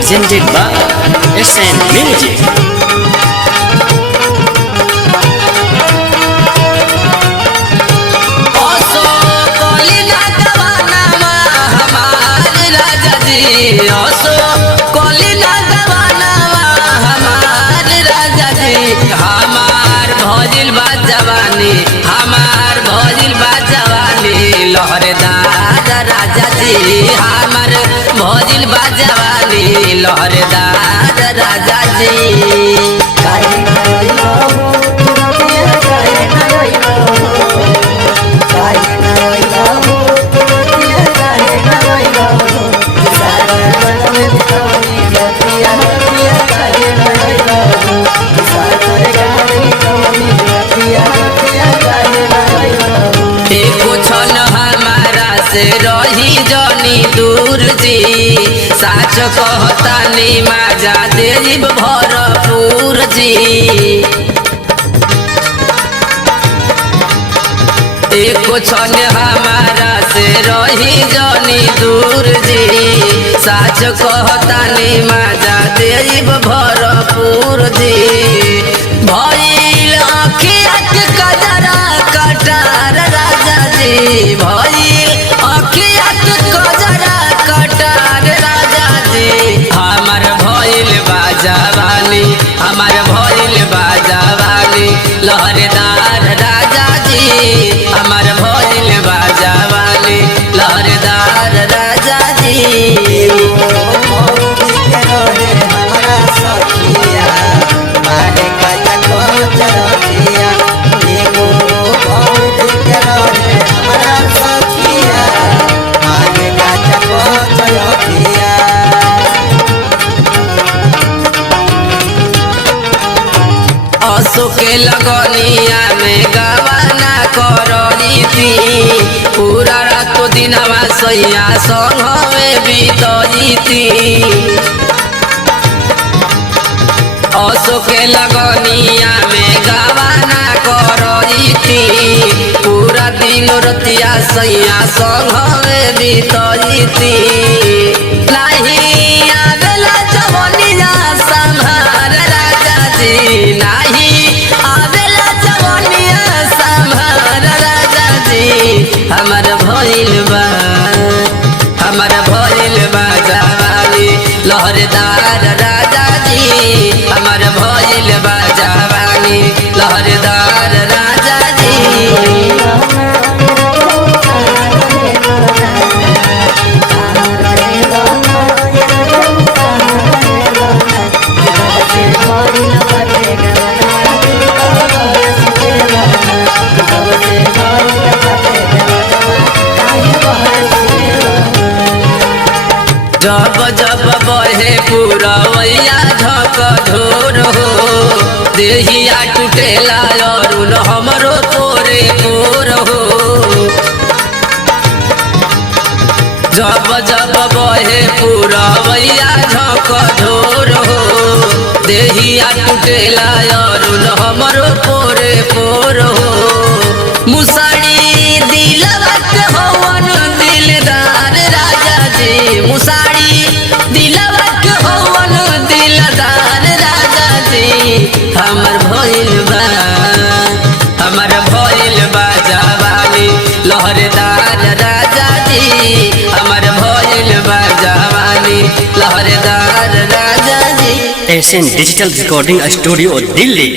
presented by SN Music. लहरदार राजा जी हमार भजिल बाजवानी लहरदार राजा जी से रही जनी दूर जी साच कहतानी माजा देव भरपूर जी एको छन हमारा से रही जनी दूर जी साच कहतानी माजा देव भरपूर जी भइल अखिया के कजरा कटार राजा जी भइल लहरदार राजा जी हमार भइल बाजवानी लहरदार राजा जी के लगनिया में गवाना करनी थी पूरा रात दिनवा सैया संघवे बीतई थी असो के लगनिया में गवाना करनी थी पूरा दिन रतिया सैया संघवे बीतई थी नहीं आवेला जवनिया संभार राजा जी नहीं हमार भइल बाजवानी लहरदार राजा जी हमार भइल बाजवानी लहरदार राजा जी जब जब बहे पुरवैया झक झोर हो देहिया टूटेला अरुण हमरो तोरे तोर हो जब जब बहे पुरवैया झक झोर हो देहिया टूटेला अरुण हमरो तोरे तोर हो मुसाड़ी दिलवा के होवन दिलदार राजा जी मुसाड़ी दिलवा के होवन दिलदार राजा जी हमर भइल बाजवानी लहरदार राजा जी हमर भइल बाजवानी लहरदार राजा जी SN Digital Recording Studio, Delhi।